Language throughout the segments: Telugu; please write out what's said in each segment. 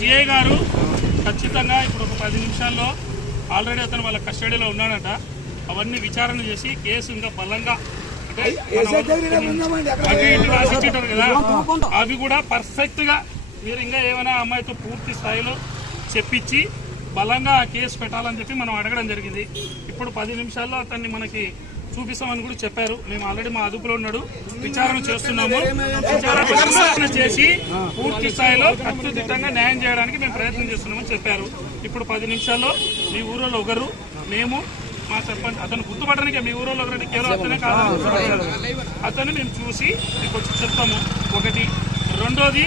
సిఐ గారు ఖచ్చితంగా ఇప్పుడు ఒక పది నిమిషాల్లో ఆల్రెడీ అతను వాళ్ళ కస్టడీలో ఉన్నాడట. అవన్నీ విచారణ చేసి కేసు ఇంకా బలంగా రాసిచ్చింటారు కదా. అవి కూడా పర్ఫెక్ట్గా మీరు ఇంకా ఏమైనా అమ్మాయితో పూర్తి స్థాయిలో చెప్పించి బలంగా ఆ కేసు పెట్టాలని చెప్పి మనం అడగడం జరిగింది. ఇప్పుడు పది నిమిషాల్లో అతన్ని మనకి చూపిస్తామని కూడా చెప్పారు. మేము ఆల్రెడీ మా అదుపులో ఉన్నాడు. విచారణ చేస్తున్నాము. విచారణ చేసి పూర్తి స్థాయిలో కట్టుదిట్టంగా న్యాయం చేయడానికి మేము ప్రయత్నం చేస్తున్నామని చెప్పారు. ఇప్పుడు పది నిమిషాల్లో మీ ఊరిలో ఒకరు మేము మా సర్పంచ్ అతను గుర్తుపట్టడానికి మీ ఊరిలో ఒకరికి కేవలం అతనే కాదు. అతను మేము చూసి మీకు వచ్చి చెప్తాము. ఒకటి. రెండోది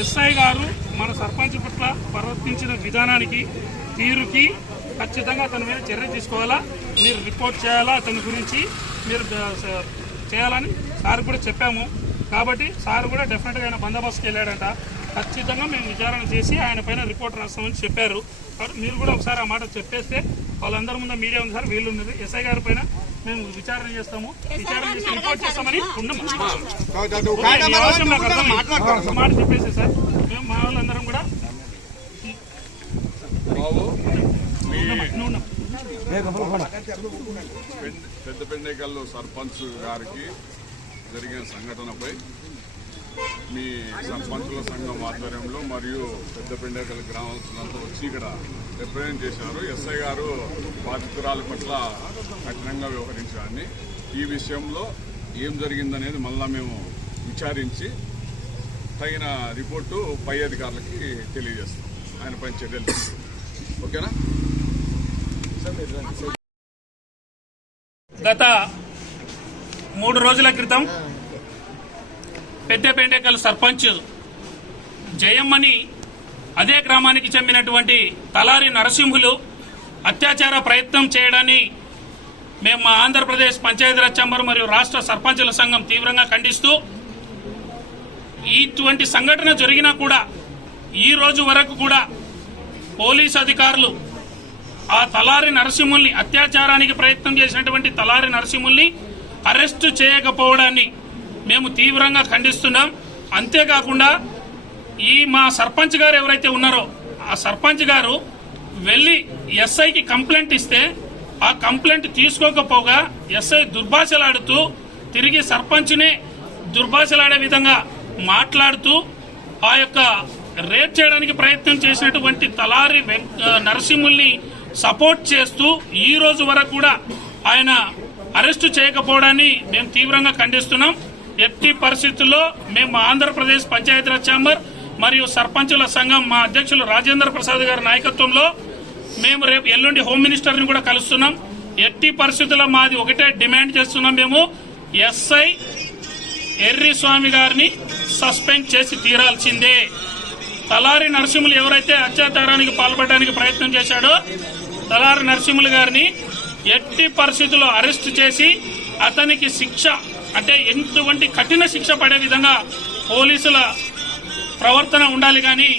ఎస్ఐ గారు మన సర్పంచ్ పట్ల ప్రవర్తించిన విధానానికి తీరుకి ఖచ్చితంగా అతని మీద చర్య తీసుకోవాలా? మీరు రిపోర్ట్ చేయాలా? అతని గురించి మీరు చేయాలని సార్ కూడా చెప్పాము. కాబట్టి సార్ కూడా డెఫినెట్గా ఆయన బందోబస్తుకి వెళ్ళాడంట. ఖచ్చితంగా మేము విచారణ చేసి ఆయన పైన రిపోర్ట్ రాస్తామని చెప్పారు. కాబట్టి మీరు కూడా ఒకసారి ఆ మాట చెప్పేస్తే వాళ్ళందరి ముందు మీడియా ఉంది సార్ వీళ్ళు ఉన్నారు ఎస్ఐ గారి పైన మేము విచారణ చేస్తాము. విచారణ చేసి రిపోర్ట్ చేస్తామని ఉన్నాము మాట చెప్పేసి సార్ మేము మా వాళ్ళందరం కూడా ఉన్నాం. పెద్ద పెండేకల్లో సర్పంచ్ గారికి జరిగిన సంఘటనపై మీ సర్పంచుల సంఘం ఆధ్వర్యంలో మరియు పెద్ద పెండేకల్ గ్రామస్తులంతా వచ్చి ఇక్కడ రిప్రజెంట్ చేశారు. ఎస్ఐ గారు బాధితురాల పట్ల కఠినంగా వ్యవహరించారని ఈ విషయంలో ఏం జరిగిందనేది మళ్ళా మేము విచారించి తగిన రిపోర్టు పై అధికారులకి తెలియజేస్తాం. ఆయన పని చర్యలు ఓకేనా? గత మూడు రోజుల క్రితం పెద్దపేండేకల్ సర్పంచ్ జయమ్మని అదే గ్రామానికి చెందినటువంటి తలారి నరసింహులు అత్యాచార ప్రయత్నం చేయడాన్ని మేము మా ఆంధ్రప్రదేశ్ పంచాయతీరాజ్ చంబర్ మరియు రాష్ట్ర సర్పంచుల సంఘం తీవ్రంగా ఖండిస్తూ ఇటువంటి సంఘటన జరిగినా కూడా ఈ రోజు వరకు కూడా పోలీస్ అధికారులు ఆ తలారి నరసింహుల్ని అత్యాచారానికి ప్రయత్నం చేసినటువంటి తలారి నరసింహుల్ని అరెస్టు చేయకపోవడాన్ని మేము తీవ్రంగా ఖండిస్తున్నాం. అంతేకాకుండా ఈ మా సర్పంచ్ గారు ఎవరైతే ఉన్నారో ఆ సర్పంచ్ గారు వెళ్ళి ఎస్ఐకి కంప్లైంట్ ఇస్తే ఆ కంప్లైంట్ తీసుకోకపోగా ఎస్ఐ దుర్భాషలాడుతూ తిరిగి సర్పంచ్నే దుర్భాషలాడే విధంగా మాట్లాడుతూ ఆ యొక్క రేప్ చేయడానికి ప్రయత్నం చేసినటువంటి తలారి నరసింహుల్ని సపోర్ట్ చేస్తూ ఈ రోజు వరకు కూడా ఆయన అరెస్టు చేయకపోవడాన్ని మేము తీవ్రంగా ఖండిస్తున్నాం. ఎట్టి పరిస్థితుల్లో మేము మా ఆంధ్రప్రదేశ్ పంచాయతీరాజ్ ఛాంబర్ మరియు సర్పంచుల సంఘం మా అధ్యక్షులు రాజేంద్ర ప్రసాద్ గారి నాయకత్వంలో మేము రేపు ఎల్లుండి హోమ్ మినిస్టర్ని కూడా కలుస్తున్నాం. ఎట్టి పరిస్థితుల్లో మాది ఒకటే డిమాండ్ చేస్తున్నాం మేము. ఎస్ఐ ఎర్రి స్వామి గారిని సస్పెండ్ చేసి తీరాల్సిందే. తలారి నరసింహులు ఎవరైతే అత్యాచారానికి పాల్పడడానికి ప్రయత్నం చేశాడో తలారి నరసింహులు గారిని ఎట్టి పరిస్థితుల్లో అరెస్ట్ చేసి అతనికి శిక్ష అంటే ఎటువంటి కఠిన శిక్ష పడే విధంగా పోలీసుల ప్రవర్తన ఉండాలి కానీ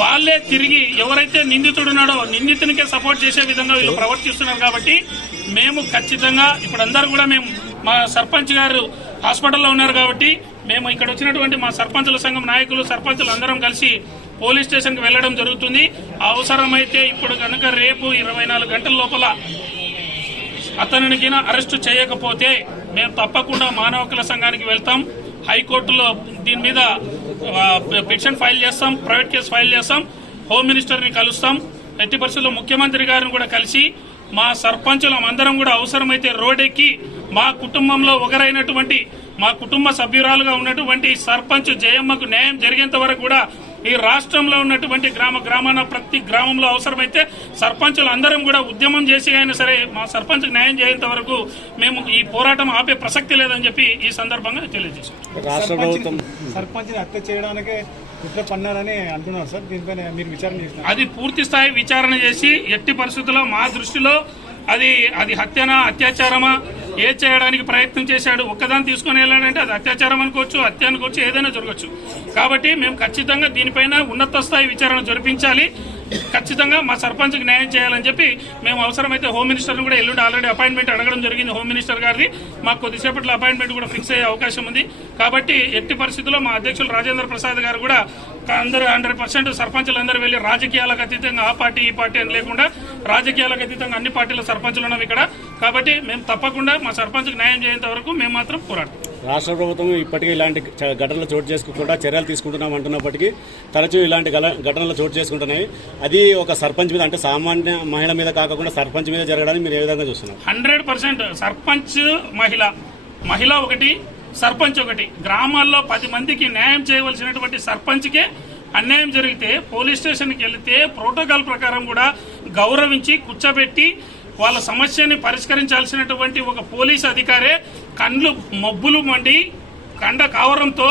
వాళ్ళే తిరిగి ఎవరైతే నిందితుడున్నాడో నిందితునికే సపోర్ట్ చేసే విధంగా వీళ్ళు ప్రవర్తిస్తున్నారు కాబట్టి మేము ఖచ్చితంగా ఇప్పుడు అందరూ కూడా మేము మా సర్పంచ్ గారు హాస్పిటల్లో ఉన్నారు కాబట్టి మేము ఇక్కడ వచ్చినటువంటి మా సర్పంచుల సంఘం నాయకులు సర్పంచులు అందరం కలిసి పోలీస్ స్టేషన్కి వెళ్ళడం జరుగుతుంది. అవసరమైతే ఇప్పుడు కనుక రేపు ఇరవై నాలుగు గంటల లోపల అతనికినా అరెస్టు చేయకపోతే మేము తప్పకుండా మానవ హక్కుల సంఘానికి వెళ్తాం. హైకోర్టులో దీని మీద పిటిషన్ ఫైల్ చేస్తాం ప్రైవేట్ కేసు ఫైల్ చేస్తాం హోమ్ మినిస్టర్ని కలుస్తాం. ఎట్టి పరిస్థితుల్లో ముఖ్యమంత్రి గారిని కూడా కలిసి మా సర్పంచులం అందరం కూడా అవసరమైతే రోడ్డెక్కి మా కుటుంబంలో ఒకరైనటువంటి మా కుటుంబ సభ్యురాలుగా ఉన్నటువంటి సర్పంచ్ జయమ్మకు న్యాయం జరిగేంత వరకు కూడా ఈ రాష్ట్రంలో ఉన్నటువంటి గ్రామ గ్రామాన ప్రతి గ్రామంలో అవసరమైతే సర్పంచులు అందరం కూడా ఉద్యమం చేసి అయినా సరే మా సర్పంచ్ న్యాయం చేయేంత వరకు మేము ఈ పోరాటం ఆపే ప్రసక్తి లేదని చెప్పి ఈ సందర్భంగా రాష్ట్ర ప్రభుత్వం సర్పంచ్ని హత్య చేయడానికే కుట్ర పన్నారని అంటున్నారు సార్. దీనిపైన మీరు విచారణ చేసినారు? అది పూర్తి స్థాయి విచారణ చేసి ఎట్టి పరిస్థితుల్లో మా దృష్టిలో అది అది హత్యనా అత్యాచారమా? ఏ చేయడానికి ప్రయత్నం చేశాడు? ఒక్కదాన్ని తీసుకొని వెళ్ళాడంటే అది అత్యాచారం అనుకోవచ్చు హత్య అనుకోవచ్చు ఏదైనా జరగచ్చు కాబట్టి మేము ఖచ్చితంగా దీనిపైన ఉన్నత స్థాయి విచారణ జరిపించాలి. ఖచ్చితంగా మా సర్పంచ్కి న్యాయం చేయాలని చెప్పి మేము అవసరమైతే హోమ్ మినిస్టర్ని కూడా ఎల్లుండి ఆల్రెడీ అపాయింట్మెంట్ అడగడం జరిగింది హోమ్ మినిస్టర్ గారిని మాకు కొద్దిసేపట్లో అపాయింట్మెంట్ కూడా ఫిక్స్ అయ్యే అవకాశం ఉంది. కాబట్టి ఎట్టి పరిస్థితుల్లో మా అధ్యక్షులు రాజేంద్ర ప్రసాద్ గారు కూడా అందరూ హండ్రెడ్ పర్సెంట్ సర్పంచులందరూ వెళ్ళి రాజకీయాలకు అతీతంగా ఆ పార్టీ ఈ పార్టీ అని లేకుండా రాజకీయాలకు అతీతంగా అన్ని పార్టీల సర్పంచులు ఉన్నాం ఇక్కడ. కాబట్టి మేము తప్పకుండా మా సర్పంచ్కి న్యాయం చేయేంత వరకు మేము మాత్రం పోరాడతాం. రాష్ట్ర ప్రభుత్వం ఇప్పటికీ ఇలాంటి చ- ఘటనలు చోటు చేసుకోకుండా చర్యలు తీసుకుంటున్నాం అంటున్నప్పటికీ తరచూ ఇలాంటి గల- ఘటనలు చోటు చేసుకుంటున్నాయి. అది ఒక సర్పంచ్ మీద అంటే సామాన్య మహిళ మీద కాకుండా సర్పంచ్ మీద జరగడానికి మీరు ఏ విధంగా చూస్తున్నారు? హండ్రెడ్ పర్సెంట్ సర్పంచ్ మహిళ మహిళ ఒకటి సర్పంచ్ ఒకటి. గ్రామాల్లో పది మందికి న్యాయం చేయవలసినటువంటి సర్పంచ్కే అన్యాయం జరిగితే పోలీస్ స్టేషన్కి వెళితే ప్రోటోకాల్ ప్రకారం కూడా గౌరవించి కూర్చోబెట్టి వాళ్ళ సమస్యని పరిష్కరించాల్సినటువంటి ఒక పోలీస్ అధికారే కండ్లు మబ్బులు మండి కండ కావరంతో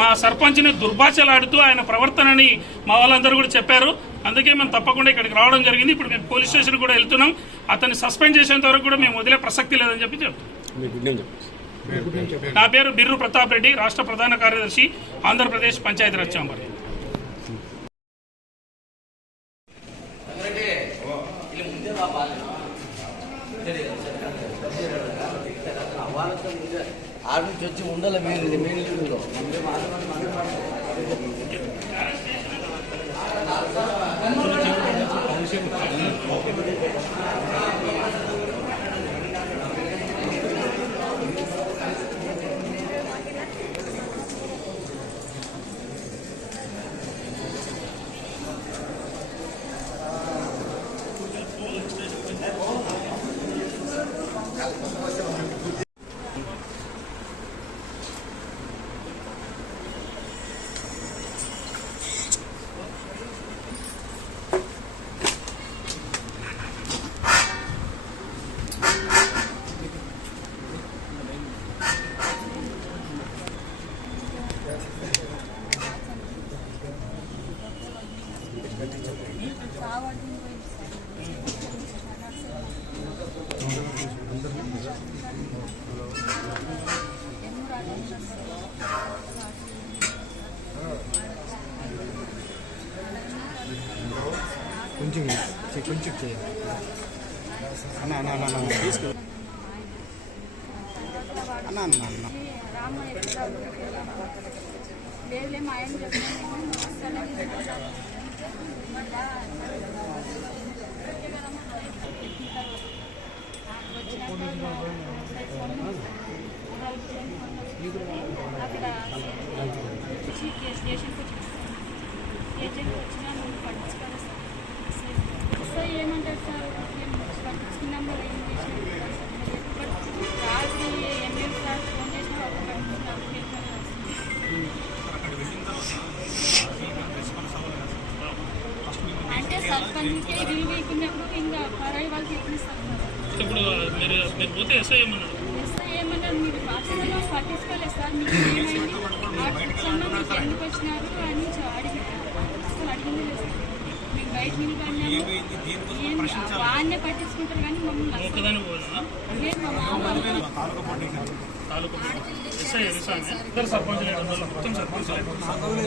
మా సర్పంచ్ని దుర్భాషలాడుతూ ఆయన ప్రవర్తనని మా వాళ్ళందరూ కూడా చెప్పారు. అందుకే మేము తప్పకుండా ఇక్కడికి రావడం జరిగింది. ఇప్పుడు మేము పోలీస్ స్టేషన్ కూడా వెళ్తున్నాం. అతన్ని సస్పెండ్ చేసేంత వరకు కూడా మేము వదిలే ప్రసక్తి లేదని చెప్పి చెప్పండి. నా పేరు బిర్రు ప్రతాప్ రెడ్డి రాష్ట్ర ప్రధాన కార్యదర్శి ఆంధ్రప్రదేశ్ పంచాయతీరాజ్ ఛాంబర్. ఆరు నుంచి వచ్చి ఉండాలి మీరు మెయిన్ లీడర్లో కొంచెం చెక్ కొంచెం చేయాలి అన్న అన్న అన్న అన్న తీసుకో అన్న అన్న అన్న లేదులే మా ఆయన చెప్తాను వస్తానని అక్కడ స్టేషన్కి వచ్చి ఏజెంట్ వచ్చినా ఇప్పుడు మీరు మీరు పోతే ఎస్ఐ ఏమన్నారు? ఎస్ఐ ఏమన్నారు? మీరు పాఠశాలలో పట్టించుకోలేదు సార్. మీకు ఏమైంది? ఎందుకు వచ్చినారు అని అడిగారు. అసలు అడిగింది లేదు బయట వాడినే పట్టించుకుంటారు కానీ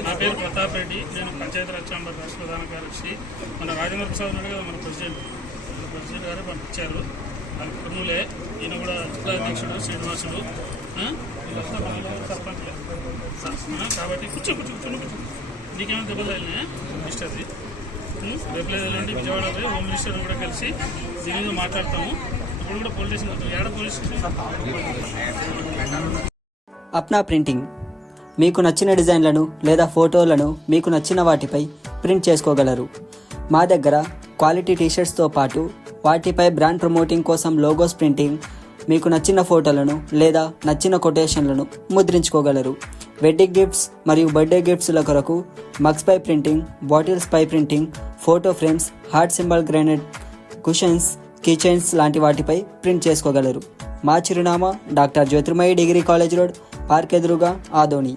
నా పేరు ప్రతాప్ రెడ్డి నేను పంచాయతీరాజ్ ఛాంబర్ రాష్ట్ర ప్రధాన కార్యదర్శి. మన రాజేంద్ర ప్రసాద్ ఉన్నాడు కదా మన ప్రెసిడెంట్. మన ప్రెసిడెంట్ గారే పంపించారు. దాని కుటుంబులే ఈయన కూడా జిల్లా అధ్యక్షుడు శ్రీనివాసుడు. ఆ? వీళ్ళంతా మనలో సర్పంచులే స- ఆ, కాబట్టి కూర్చో కూర్చో కూర్చో కూర్చో. నీకేమైనా దెబ్బలు తగిలినాయా మిస్టర్ది రేపు లేదు ఎల్లుండి విజయవాడ పోయి హోమ్ మినిస్టర్ కూడా కలిసి దీని మీద మాట్లాడతాము. ఇప్పుడు కూడా పోలీస్ స్టేషన్ ఏడ పోలీస్ స్టేషన్? అప్నా ప్రింటింగ్. మీకు నచ్చిన డిజైన్లను లేదా ఫోటోలను మీకు నచ్చిన వాటిపై ప్రింట్ చేసుకోగలరు. మా దగ్గర క్వాలిటీ టీషర్ట్స్తో పాటు వాటిపై బ్రాండ్ ప్రమోటింగ్ కోసం లోగోస్ ప్రింటింగ్ మీకు నచ్చిన ఫోటోలను లేదా నచ్చిన కొటేషన్లను ముద్రించుకోగలరు. వెడ్డింగ్ గిఫ్ట్స్ మరియు బర్త్డే గిఫ్ట్స్ల కొరకు మగ్స్ పై ప్రింటింగ్ బాటిల్స్ పై printing photo frames heart symbol granite cushions kitchens లాంటి వాటిపై ప్రింట్ చేసుకోగలరు. మా చిరునామా doctor Jyothirmayi degree college road park ఎదురుగా ఆదోని.